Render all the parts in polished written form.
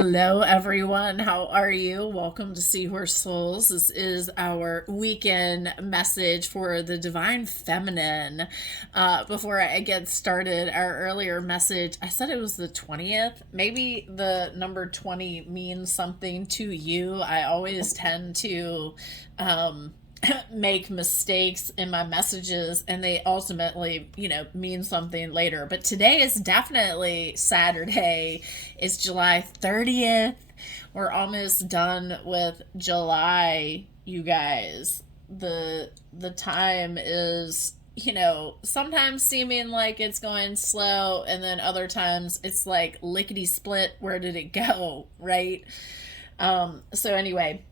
Hello, everyone. How are you? Welcome to Seahorse Souls. This is our weekend message for the Divine Feminine. Before I get started, our earlier message, I said it was the 20th. Maybe the number 20 means something to you. I always tend to make mistakes in my messages and they ultimately, mean something later. But today is definitely Saturday. It's July 30th. We're almost done with July, you guys. The time is, sometimes seeming like it's going slow, and then other times it's like lickety split, where did it go, right? So anyway,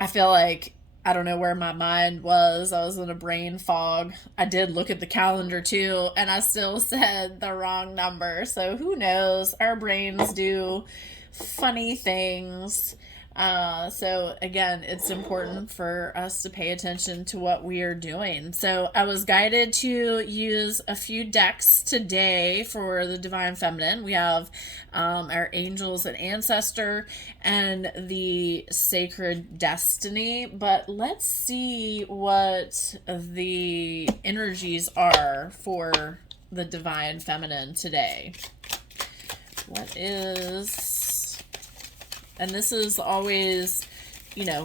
I feel like I don't know where my mind was. I was in a brain fog. I did look at the calendar too, and I still said the wrong number. So who knows? Our brains do funny things. So again, it's important for us to pay attention to what we are doing. So I was guided to use a few decks today for the Divine Feminine. We have our Angels and Ancestor and the Sacred Destiny. But let's see what the energies are for the Divine Feminine today. What is... And this is always,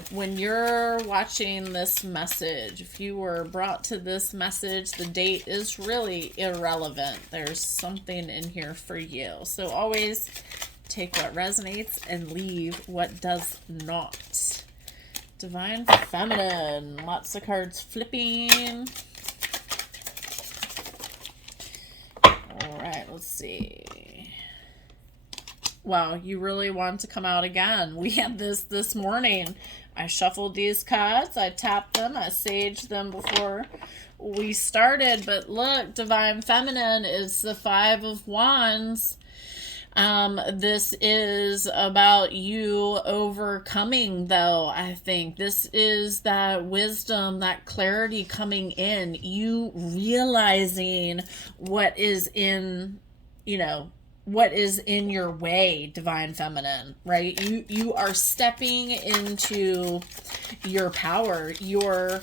when you're watching this message, if you were brought to this message, the date is really irrelevant. There's something in here for you. So always take what resonates and leave what does not. Divine Feminine. Lots of cards flipping. All right, let's see. Wow, you really want to come out again. We had this morning. I shuffled these cards. I tapped them. I saged them before we started. But look, Divine Feminine is the Five of Wands. This is about you overcoming, though, I think. This is that wisdom, that clarity coming in. You realizing what is in, what is in your way, Divine Feminine, right? You are stepping into your power, your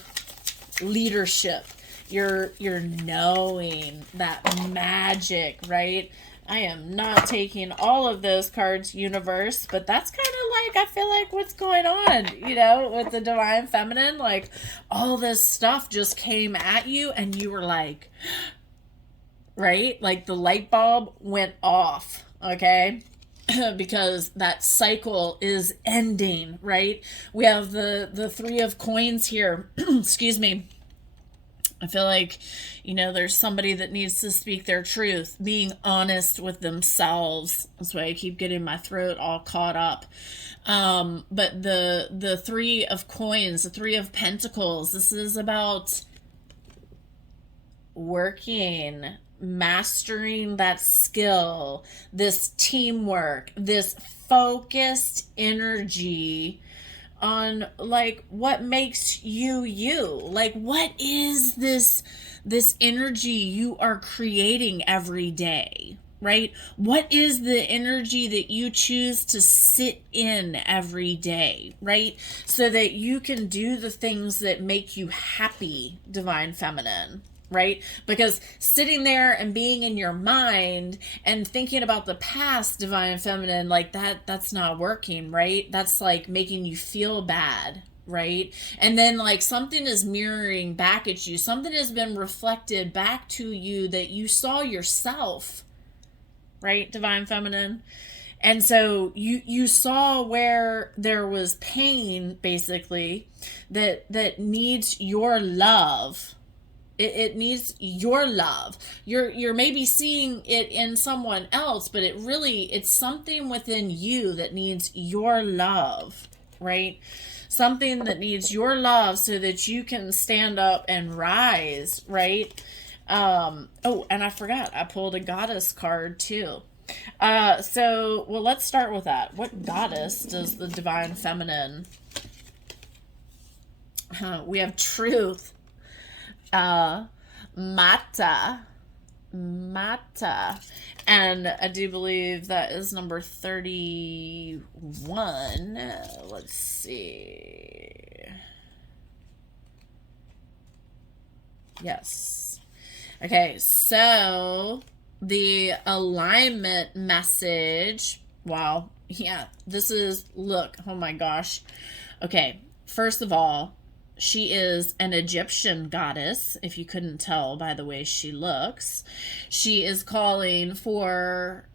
leadership, your knowing, that magic, right? I am not taking all of those cards, universe, but that's kind of like, I feel like what's going on, with the Divine Feminine. Like, all this stuff just came at you and you were like... right? Like the light bulb went off, okay? Because that cycle is ending, right? We have the Three of Coins here. Excuse me. I feel like, there's somebody that needs to speak their truth, being honest with themselves. That's why I keep getting my throat all caught up. But the Three of Coins, the Three of Pentacles, this is about working, mastering that skill, this teamwork, this focused energy on like what makes you. Like, what is this energy you are creating every day, right? What is the energy that you choose to sit in every day, right? So that you can do the things that make you happy, Divine Feminine. Right? Because sitting there and being in your mind and thinking about the past, Divine Feminine, like that's not working, right? That's like making you feel bad, right? And then like something is mirroring back at you. Something has been reflected back to you that you saw yourself, right, Divine Feminine? And so you saw where there was pain, basically, that needs your love. It needs your love. You're maybe seeing it in someone else, but it's something within you that needs your love, right? Something that needs your love so that you can stand up and rise, right? Oh, and I forgot, I pulled a goddess card too. Well, let's start with that. What goddess does the Divine Feminine? We have Truth. Mata, Mata. And I do believe that is number 31. Let's see. Yes. Okay, so the alignment message. Wow. Yeah, this is, look, oh my gosh. Okay, first of all, she is an Egyptian goddess, if you couldn't tell by the way she looks. She is calling for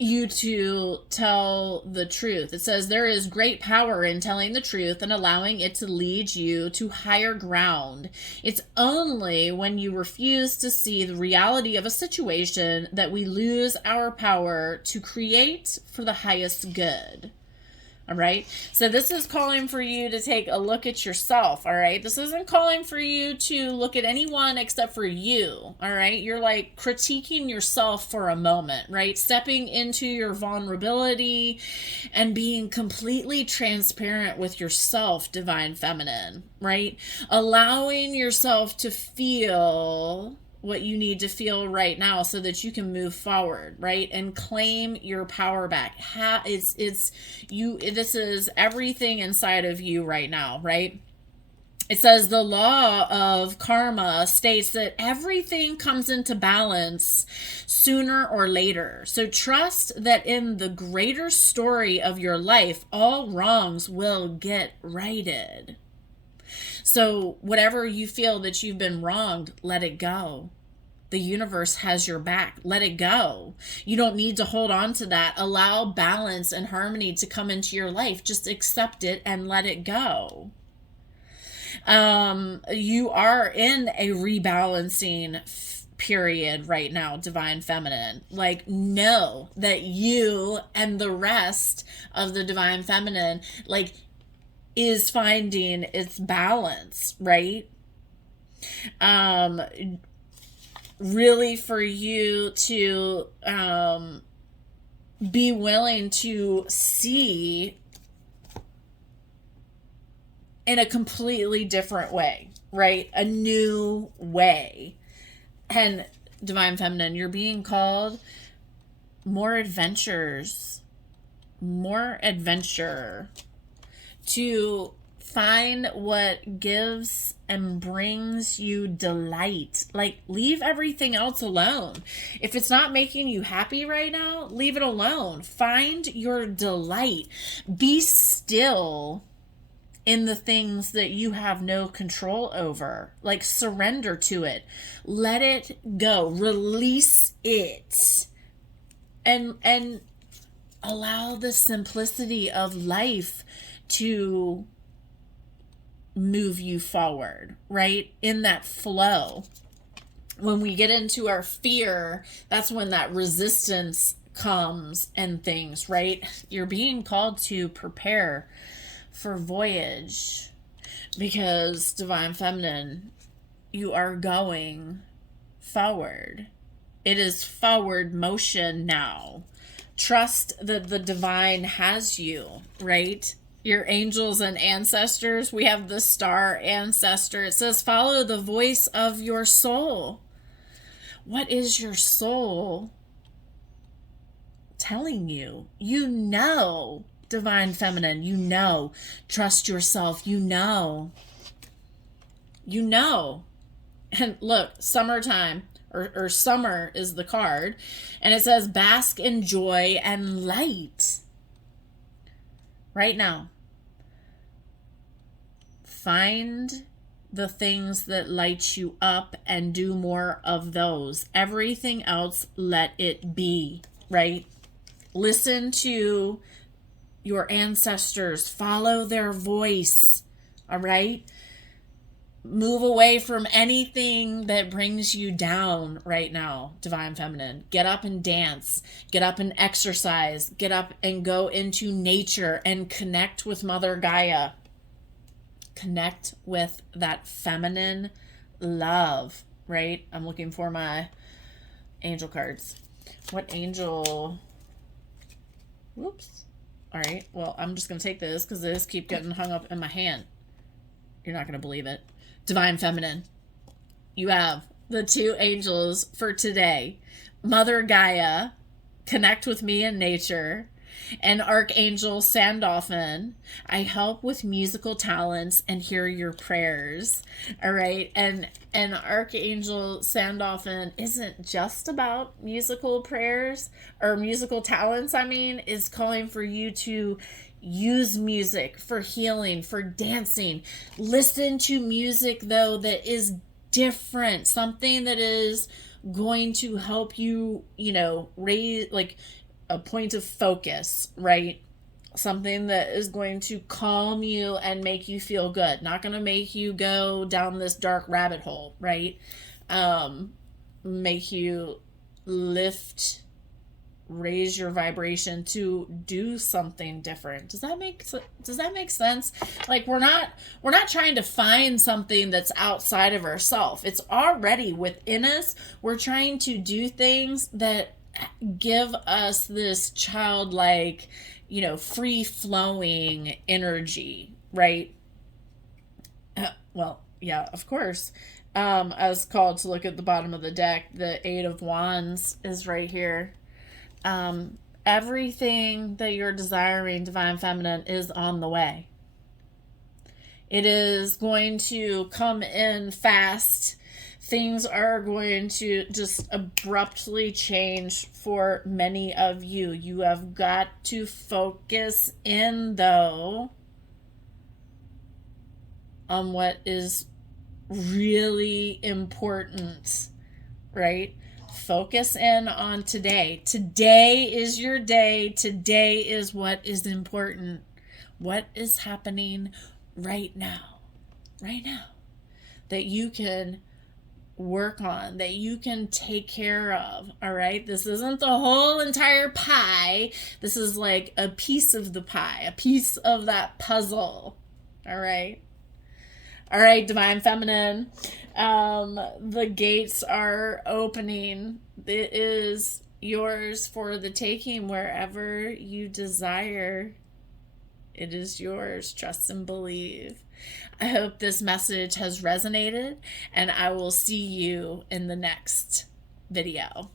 you to tell the truth. It says there is great power in telling the truth and allowing it to lead you to higher ground. It's only when you refuse to see the reality of a situation that we lose our power to create for the highest good. All right. So this is calling for you to take a look at yourself. All right. This isn't calling for you to look at anyone except for you. All right. You're like critiquing yourself for a moment, right? Stepping into your vulnerability and being completely transparent with yourself, Divine Feminine, right? Allowing yourself to feel what you need to feel right now so that you can move forward, right? And claim your power back. It's you. This is everything inside of you right now, right? It says the law of karma states that everything comes into balance sooner or later. So trust that in the greater story of your life, all wrongs will get righted. So whatever you feel that you've been wronged, let it go. The universe has your back. Let it go. You don't need to hold on to that. Allow balance and harmony to come into your life. Just accept it and let it go. You are in a rebalancing period right now, Divine Feminine. Like, know that you and the rest of the Divine Feminine, like, is finding its balance, right? Really for you to be willing to see in a completely different way, right? A new way. And Divine Feminine, you're being called more adventures, more adventure, to find what gives and brings you delight. Like, leave everything else alone. If it's not making you happy right now, leave it alone. Find your delight. Be still in the things that you have no control over. Like, surrender to it. Let it go. Release it. And allow the simplicity of life to move you forward, right? In that flow. When we get into our fear, that's when that resistance comes and things, right? You're being called to prepare for voyage because, Divine Feminine, you are going forward. It is forward motion now. Trust that the divine has you, right? Your angels and ancestors. We have the star ancestor. It says, follow the voice of your soul. What is your soul telling you? You know, Divine Feminine, you know. Trust yourself. You know. You know. And look, summertime, or summer is the card. And it says, bask in joy and light. Right now, find the things that light you up and do more of those. Everything else, let it be, right? Listen to your ancestors. Follow their voice, all right? Move away from anything that brings you down right now, Divine Feminine. Get up and dance. Get up and exercise. Get up and go into nature and connect with Mother Gaia. Connect with that feminine love, right? I'm looking for my angel cards. What angel? Whoops. All right. Well, I'm just going to take this because this keep getting hung up in my hand. You're not going to believe it. Divine Feminine, you have the two angels for today: Mother Gaia, connect with me in nature, and Archangel Sandalphon, I help with musical talents and hear your prayers. All right. And Archangel Sandalphon isn't just about musical prayers or musical talents, I mean, is calling for you to use music for healing, for dancing. Listen to music though that is different, something that is going to help you, raise like a point of focus, right? Something that is going to calm you and make you feel good, not going to make you go down this dark rabbit hole, right? Make you lift, raise your vibration to do something different. Does that make sense? Like we're not trying to find something that's outside of ourselves. It's already within us. We're trying to do things that give us this childlike, free flowing energy, right? Well, yeah, of course. I was called to look at the bottom of the deck. The Eight of Wands is right here. Everything that you're desiring, Divine Feminine, is on the way. It is going to come in fast. Things are going to just abruptly change for many of you. You have got to focus in, though, on what is really important, right? Focus in on today. Today is your day. Today is what is important. What is happening right now? Right now. That you can work on, that you can take care of. All right. This isn't the whole entire pie. This is like a piece of the pie, a piece of that puzzle. All right. All right, Divine Feminine. The gates are opening. It is yours for the taking wherever you desire. It is yours. Trust and believe. I hope this message has resonated, and I will see you in the next video.